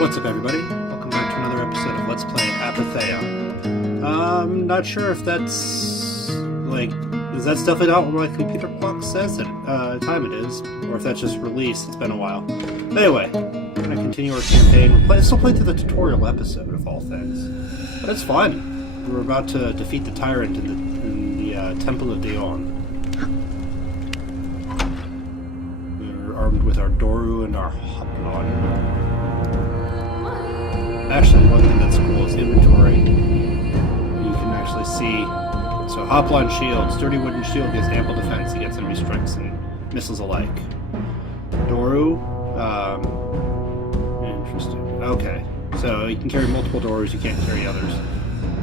What's up, everybody? Welcome back to another episode of Let's Play Apotheon. I'm not sure if that's, is that definitely not what my computer clock says that time it is, or if that's just released. It's been a while. Anyway, we're going to continue our campaign. We're still playing through the tutorial episode, of all things. But it's fun. We're about to defeat the tyrant in the Temple of Dawn. We're armed with our Doru and our Hoplon. Actually, one thing that's cool is inventory. You can actually see. So, Hoplon shield, sturdy wooden shield gives ample defense against enemy strikes and missiles alike. Doru, interesting. Okay, so you can carry multiple Dorus, you can't carry others.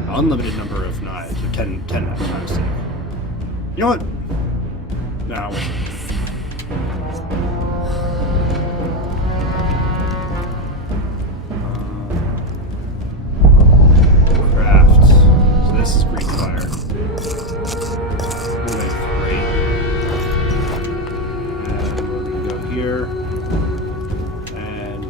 Unlimited number of knives, or 10 times. You know what? No. This is green fire. Anyway, 3. And we're gonna go here. And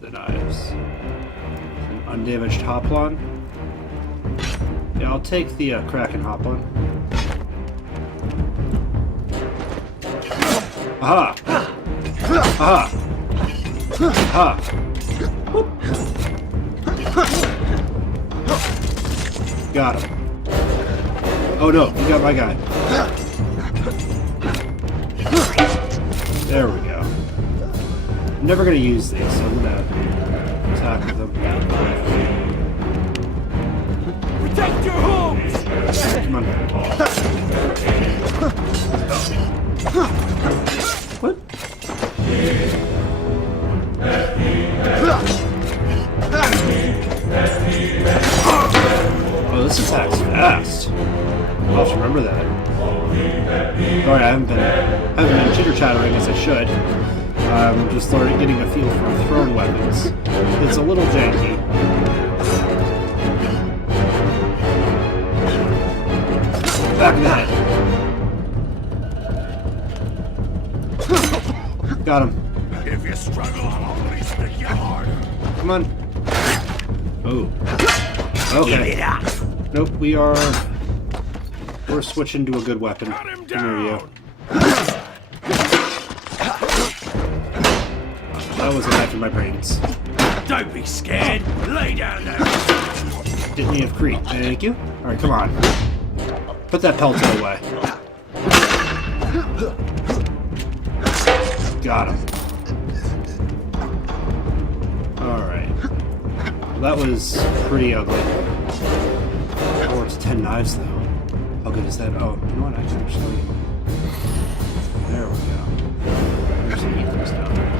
the knives. An undamaged Hoplon. Yeah, I'll take the Kraken Hoplon. Aha! Aha! Aha! Got him. Oh no, you got my guy. There we go. I'm never gonna use these, so I'm gonna attack with them. Protect your homes! Come on. What? Oh, this attack's fast. I'll have to remember that. Alright, I haven't been chitter-chattering as I should. I'm just getting a feel for thrown weapons. It's a little janky. Back of the head. Got him. If you struggle, I'll only stick you harder. Come on. Oh. Okay. Give it up. Nope, we're switching to a good weapon. Cut him Come here, you. down. That was a knife in my brains. Don't be scared. Lay down there. Didn't we have Crete? Thank you. Alright, come on. Put that pellet away. Got him. Alright. Well, that was pretty ugly. Oh, it's 10 knives, though. How good is that? Oh, you know what? I can actually... There we go. There's some ethers down there.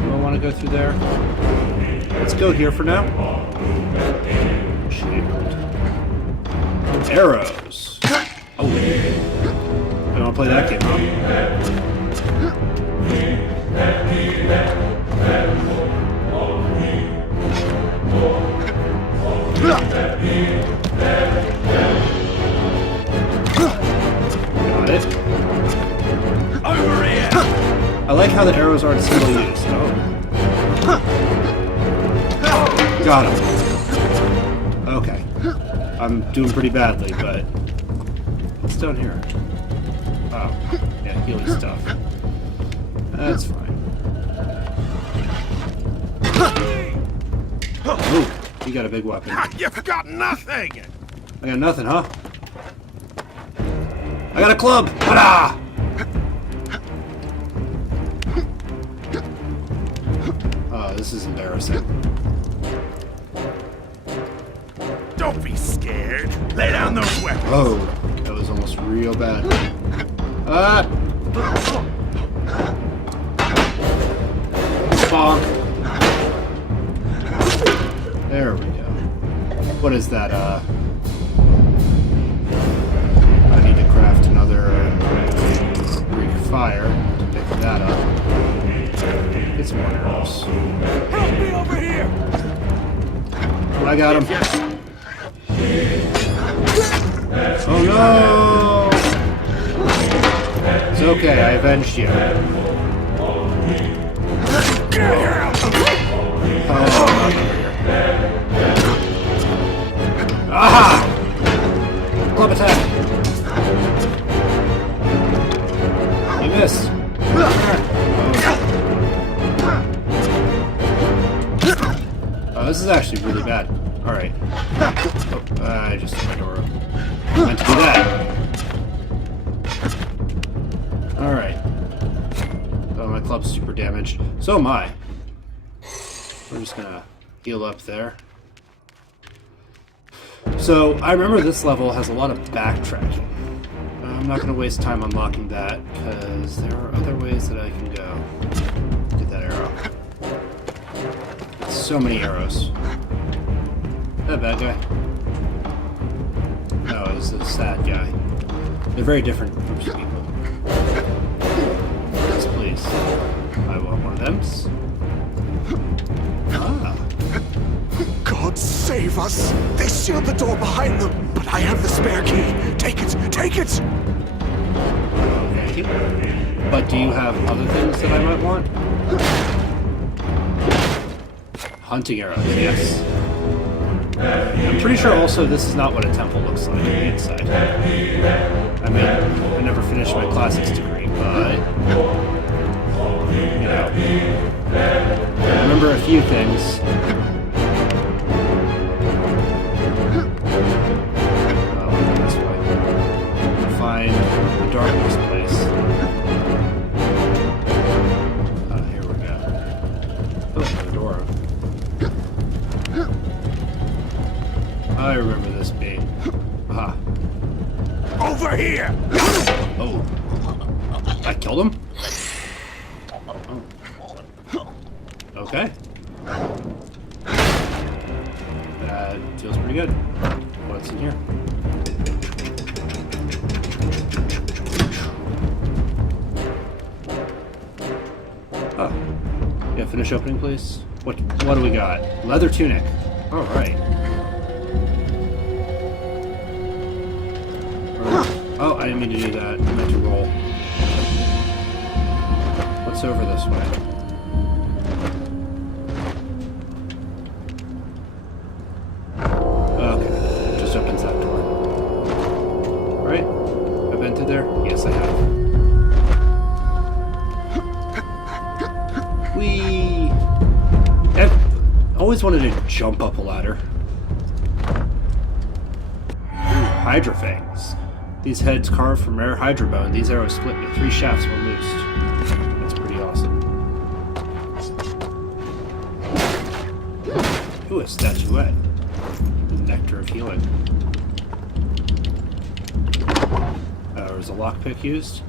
Do I want to go through there? Let's go here for now. Shield. Arrows. Oh. I don't want to play that game, huh? Got it. Over here. I like how the arrows aren't single use. Oh. Got him. Okay. I'm doing pretty badly, but what's down here? Oh, yeah, healing stuff. That's fine. Ooh, you got a big weapon. You've got nothing. I got nothing, huh? I got a club! Ta-da! Oh, this is embarrassing. Don't be scared. Lay down those weapons. Oh, that was almost real bad. Bonk. There we go. What is that, I need to craft another Greek fire to pick that up. Get some more arrows. Help me over here. I got him. Oh no! okay, I avenged you. Oh, not over here. Aha! Club attack! You missed. Oh, this is actually really bad. Alright. Oh, I just hit my door up. I meant to do that. Alright. Oh, my club's super damaged. So am I. We're just gonna heal up there. So, I remember this level has a lot of backtracking. I'm not gonna waste time unlocking that, because there are other ways that I can go. Get that arrow. So many arrows. That bad guy? No, it's a sad guy. They're very different groups of people. Yes, please. I want one of them. Ah. God save us! They sealed the door behind them, but I have the spare key. Take it! Take it! Okay. But do you have other things that I might want? Hunting arrows, yes. I'm pretty sure also this is not what a temple looks like on the inside. I mean, I never finished my classics degree, but you know, I remember a few things. This way. Find the darkness place. Here we go. Oh, the door. I remember this being. Aha. Over here! Oh. I killed him? Oh. Okay. That feels pretty good. What's in here? Oh. Yeah, finish opening, please. What do we got? Leather tunic. Alright. Oh, I didn't mean to do that. I meant to roll. What's over this way? Okay, just opens that door. Right? I've been through there? Yes, I have. Whee! I've always wanted to jump up a ladder. Ooh, Hydra fangs. These heads carved from rare hydra bone, these arrows split into 3 shafts when loosed. That's pretty awesome. Ooh, a statuette. Nectar of healing. Was a lockpick used?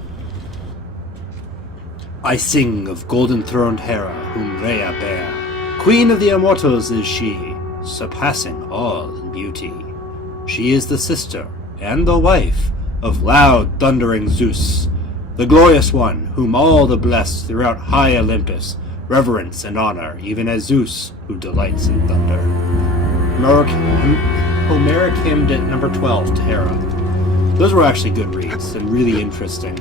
I sing of golden-throned Hera, whom Rhea bare. Queen of the immortals is she, surpassing all in beauty. She is the sister and the wife of loud thundering Zeus, the glorious one whom all the blessed throughout high Olympus reverence and honor, even as Zeus, who delights in thunder. Homeric hymned at number 12 to Hera. Those were actually good reads and really interesting.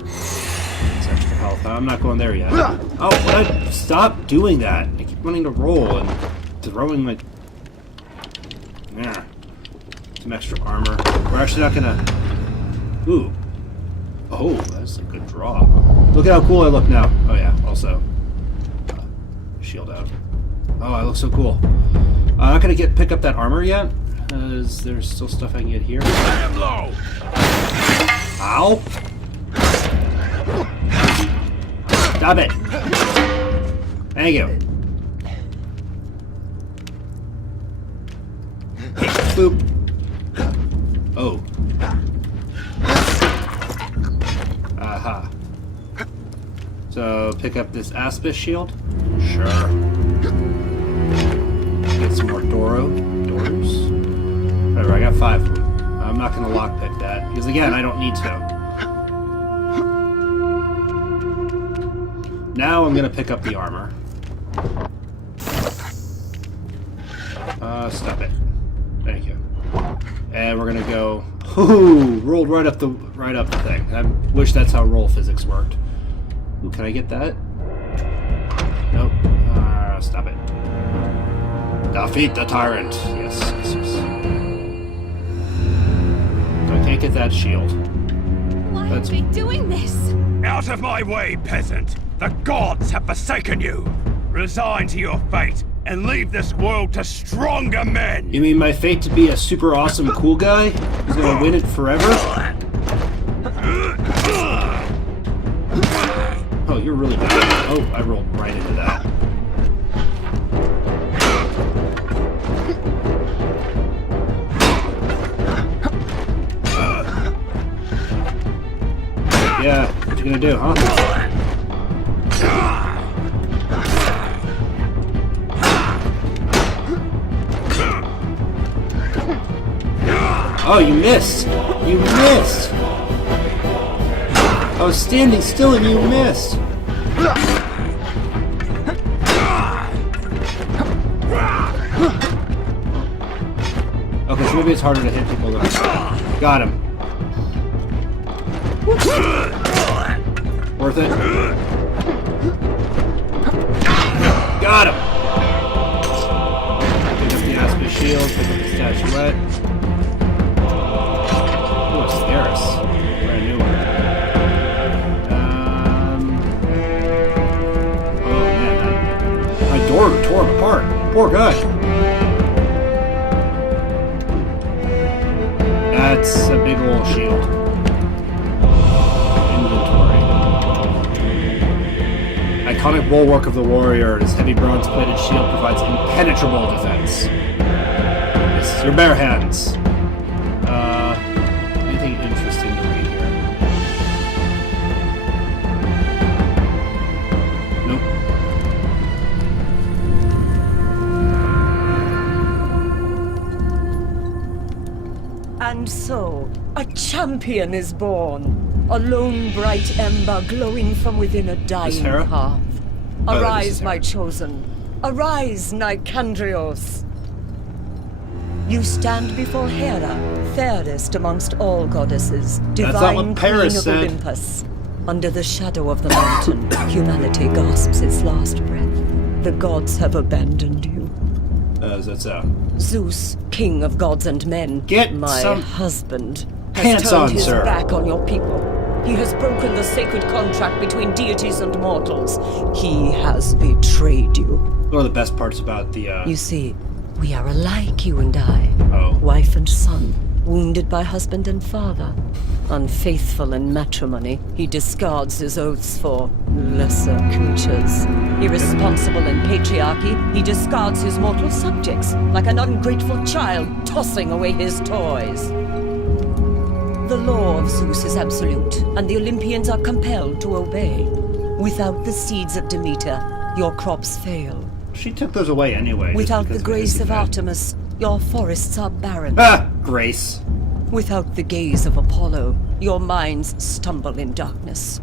It's extra health. I'm not going there yet. Oh, stop doing that! I keep wanting to roll and throwing my... Yeah. Some extra armor. We're actually not gonna... Ooh. Oh, that's a good draw. Look at how cool I look now. Oh yeah, also. Shield out. Oh, I look so cool. I'm not gonna pick up that armor yet, because there's still stuff I can get here. I am low! Ow! Stop it! Thank you. Boop. Oh. Aha. So, pick up this Aspis shield? Sure. Get some more doors. Whatever, I got 5 of them. I'm not going to lockpick that, because again, I don't need to. Now I'm going to pick up the armor. Stop it. Thank you. And we're going to go Ooh, rolled right up the thing. I wish that's how roll physics worked. Ooh, can I get that? Nope. Stop it. Defeat the tyrant. Yes. So I can't get that shield. Why are we doing this? Out of my way, peasant! The gods have forsaken you! Resign to your fate and leave this world to stronger men! You mean my fate to be a super awesome cool guy who's gonna win it forever? Oh, you're really bad. Oh, I rolled right into that. Yeah, what you gonna do, huh? Oh, you missed! You missed! I was standing still and you missed! Okay, so maybe it's harder to hit people though. Got him. Worth it. Got him! Pick up the Aspa shield, pick up the statuette. Oh, it's Theris. Brand new one. Oh man, my door tore him apart. Poor guy. That's a big old shield. Iconic bulwark of the warrior, his heavy bronze-plated shield provides impenetrable defense. This is your bare hands. Anything interesting to read here? Nope. And so, a champion is born. A lone bright ember glowing from within a dying Hera? hearth. Oh, Arise, my chosen. Arise, Nicandrios. You stand before Hera, fairest amongst all goddesses, not divine what queen Paris of said. Olympus. Under the shadow of the mountain, humanity gasps its last breath. The gods have abandoned you. Is that so? Zeus, king of gods and men, Get my some husband, pants has turned on, his sir. back on your people. He has broken the sacred contract between deities and mortals. He has betrayed you. One of the best parts about the, You see, we are alike, you and I. Oh. Wife and son, wounded by husband and father. Unfaithful in matrimony, he discards his oaths for lesser creatures. Irresponsible in patriarchy, he discards his mortal subjects, like an ungrateful child tossing away his toys. The law of Zeus is absolute, and the Olympians are compelled to obey. Without the seeds of Demeter, your crops fail. She took those away anyway. just Without because the grace his of event. Artemis, your forests are barren. Ah! Grace. Without the gaze of Apollo, your minds stumble in darkness.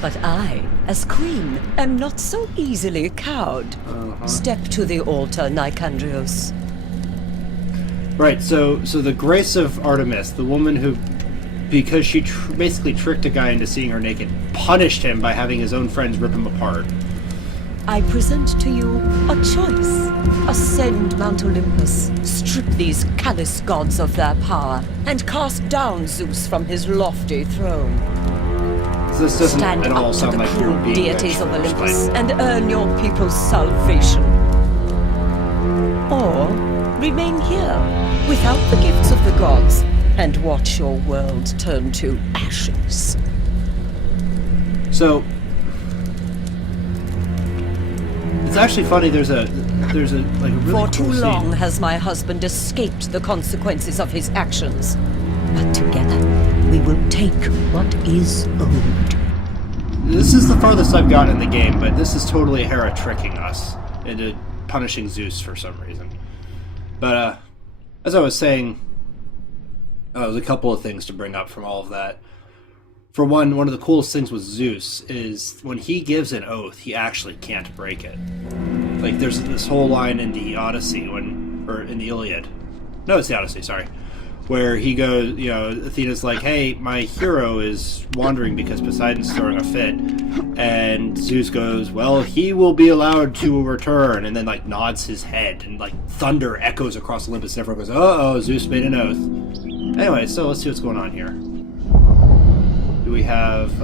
But I, as queen, am not so easily cowed. Step to the altar, Nicandrios. Right, so the grace of Artemis, the woman who, because she basically tricked a guy into seeing her naked, punished him by having his own friends rip him apart. I present to you a choice. Ascend Mount Olympus, strip these callous gods of their power, and cast down Zeus from his lofty throne. This doesn't Stand at all up to sound the like you're cruel being deities of vengeful, Olympus despite- and earn your people's salvation. Or remain here, without the gifts of the gods, and watch your world turn to ashes. So it's actually funny. There's a like a really For cool too scene. long has my husband escaped the consequences of his actions. But together, we will take what is owed. This is the farthest I've gotten in the game, but this is totally Hera tricking us into punishing Zeus for some reason. But as I was saying, there's a couple of things to bring up from all of that. For one of the coolest things with Zeus is when he gives an oath, he actually can't break it. Like there's this whole line in the Odyssey or in the Iliad. No, it's the Odyssey, sorry. where he goes, you know, Athena's like, hey, my hero is wandering because Poseidon's throwing a fit. And Zeus goes, well, he will be allowed to return. And then, like, nods his head. And, like, thunder echoes across Olympus. And everyone goes, uh-oh, Zeus made an oath. Anyway, so let's see what's going on here. Do we have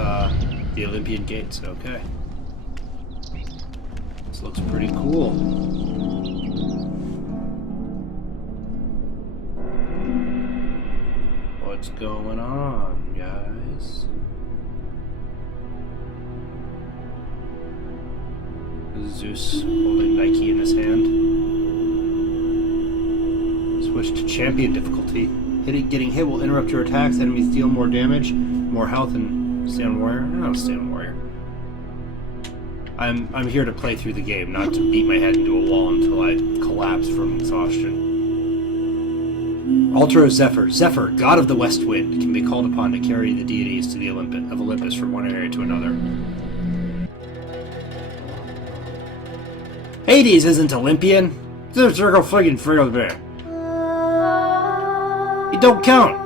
the Olympian Gates? Okay. This looks pretty cool. What's going on, guys? Zeus holding Nike in his hand. Switch to champion difficulty. Getting hit will interrupt your attacks. Enemies deal more damage, more health, and stay on warrior. I don't stay on warrior. I'm here to play through the game, not to beat my head into a wall until I collapse from exhaustion. Altar of Zephyr. Zephyr, god of the west wind, can be called upon to carry the deities to the Olympus from one area to another. Hades isn't Olympian. It's a friggin' friggin' bear. It don't count.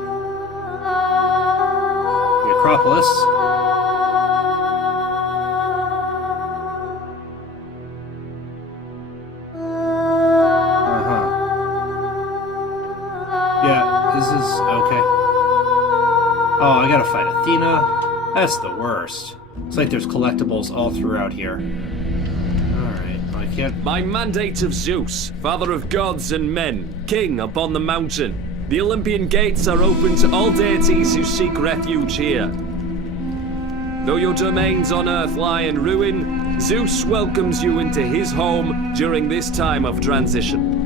The Acropolis. Oh, I gotta fight Athena. That's the worst. It's like there's collectibles all throughout here. Alright, I can't... By mandate of Zeus, father of gods and men, king upon the mountain, the Olympian gates are open to all deities who seek refuge here. Though your domains on earth lie in ruin, Zeus welcomes you into his home during this time of transition.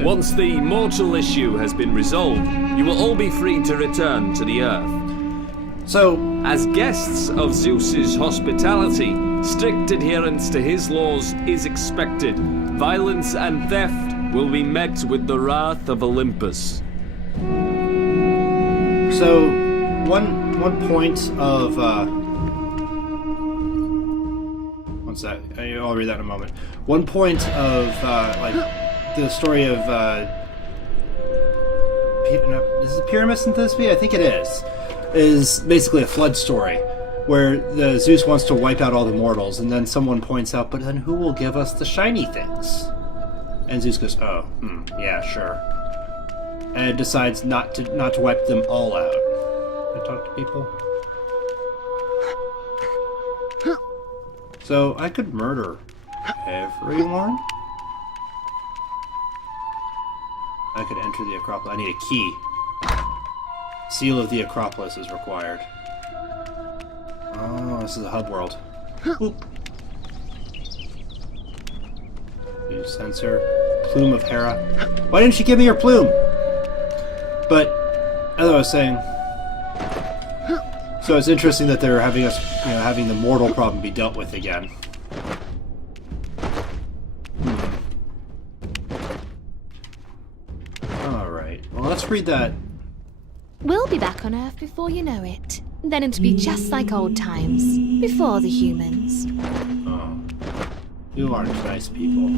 Once the mortal issue has been resolved, you will all be free to return to the earth. So, as guests of Zeus's hospitality, strict adherence to his laws is expected. Violence and theft will be met with the wrath of Olympus. So, one point of one sec. I'll read that in a moment. One point of like the story of is it Pyramus and Thisbe? I think it is basically a flood story where the Zeus wants to wipe out all the mortals, and then someone points out, but then who will give us the shiny things? And Zeus goes, oh, yeah, sure. And decides not to wipe them all out. Can I talk to people? So I could murder everyone? I could enter the Acropolis. I need a key. Seal of the Acropolis is required. Oh, this is a hub world. Boop. Use sensor. Plume of Hera. Why didn't she give me her plume? But, as I was saying, so it's interesting that they're having us, having the mortal problem be dealt with again. Alright, well, let's read that. We'll be back on Earth before you know it. Then it'll be just like old times, before the humans. Oh. You aren't nice people.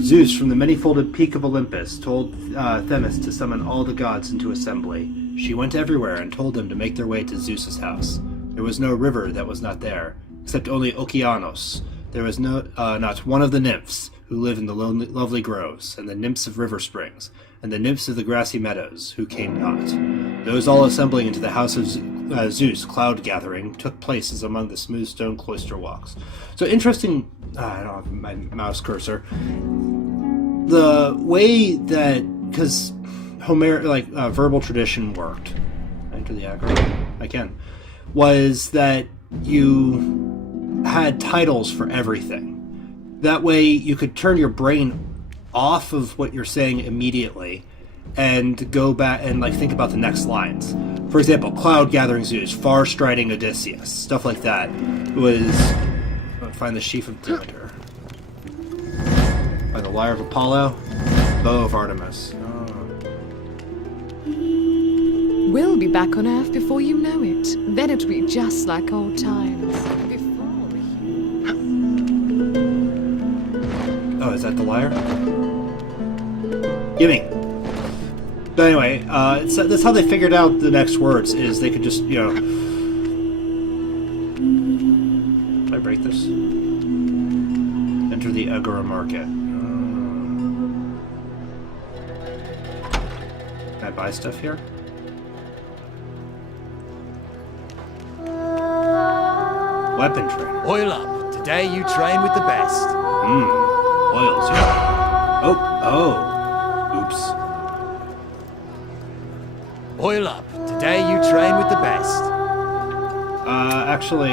Zeus, from the many-folded peak of Olympus, told Themis to summon all the gods into assembly. She went everywhere and told them to make their way to Zeus's house. There was no river that was not there, except only Okeanos. There was not one of the nymphs who live in the lovely groves, and the nymphs of river springs, and the nymphs of the grassy meadows, who came not. Those all assembling into the house of Zeus, cloud gathering, took places among the smooth stone cloister walks. So interesting, I don't have my mouse cursor, the way that, because verbal tradition worked, enter the aggro, I can, was that you had titles for everything. That way you could turn your brain off of what you're saying immediately and go back and think about the next lines. For example, cloud gathering Zeus, far striding Odysseus, stuff like that was find the sheaf of Demeter. Find the lyre of Apollo, bow of Artemis. We'll be back on Earth before you know it. Then it'll be just like old times. Oh, is that the lyre? Gimme! But anyway, that's how they figured out the next words, is they could just, you know... Did I break this? Enter the Agora Market. Can I buy stuff here? Weapon training. Oil up. Today you train with the best. Oils, yeah. Oops. Oil up. Today you train with the best. Actually...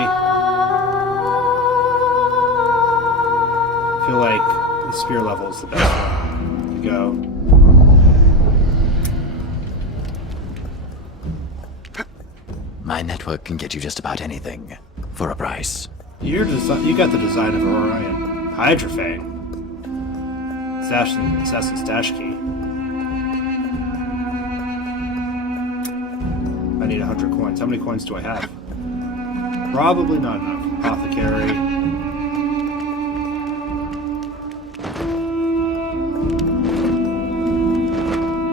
I feel like the spear level is the best one to go. My network can get you just about anything. For a price. You got the design of Orion. Hydrophane. Assassin's Dash Key. I need 100 coins. How many coins do I have? Probably not enough. Apothecary.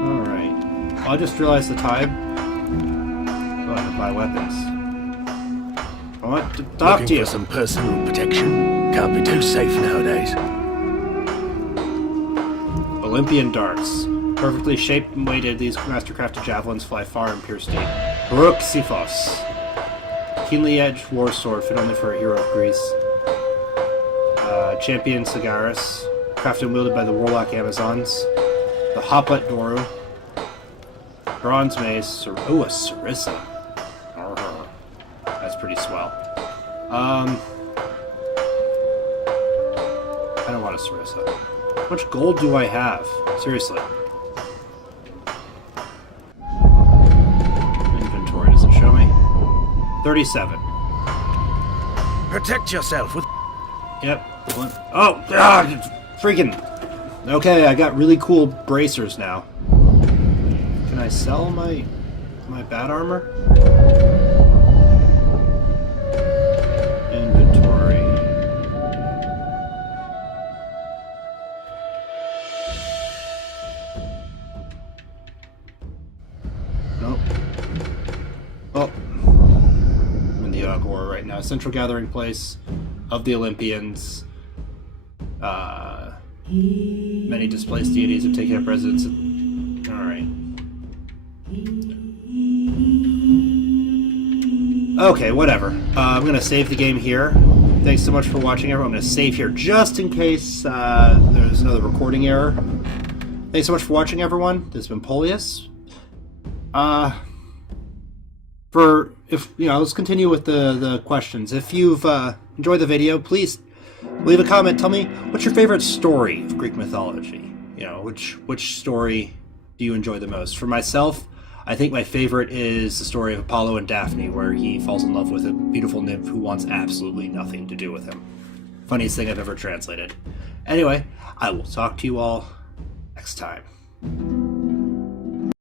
Alright. I just realized the time. Go ahead and buy weapons. I want to talk to you. For some personal protection. Can't be too safe nowadays. Olympian darts. Perfectly shaped and weighted, these mastercrafted javelins fly far and pierce deep. Hruxifos. Keenly edged war sword fit only for a hero of Greece. Champion Sagaris. Crafted and wielded by the warlock Amazons. The Hoplet Doru. Bronze mace. A Sarissa. That's pretty swell. I don't want a Sarissa. How much gold do I have? Seriously. Inventory, does it show me? 37. Protect yourself with... Yep. Oh, God! Freaking... Okay, I got really cool bracers now. Can I sell my bat armor? Inventory. Nope. Oh. I'm in the Agora right now. Central gathering place of the Olympians. Many displaced deities have taken up residence. Alright. Okay, whatever. I'm going to save the game here. Thanks so much for watching, everyone. I'm going to save here just in case there's another recording error. Thanks so much for watching, everyone. This has been Polius. Let's continue with the questions. If you've enjoyed the video, please leave a comment. Tell me, what's your favorite story of Greek mythology? You know, which story do you enjoy the most? For myself, I think my favorite is the story of Apollo and Daphne, where he falls in love with a beautiful nymph who wants absolutely nothing to do with him. Funniest thing I've ever translated. Anyway, I will talk to you all next time.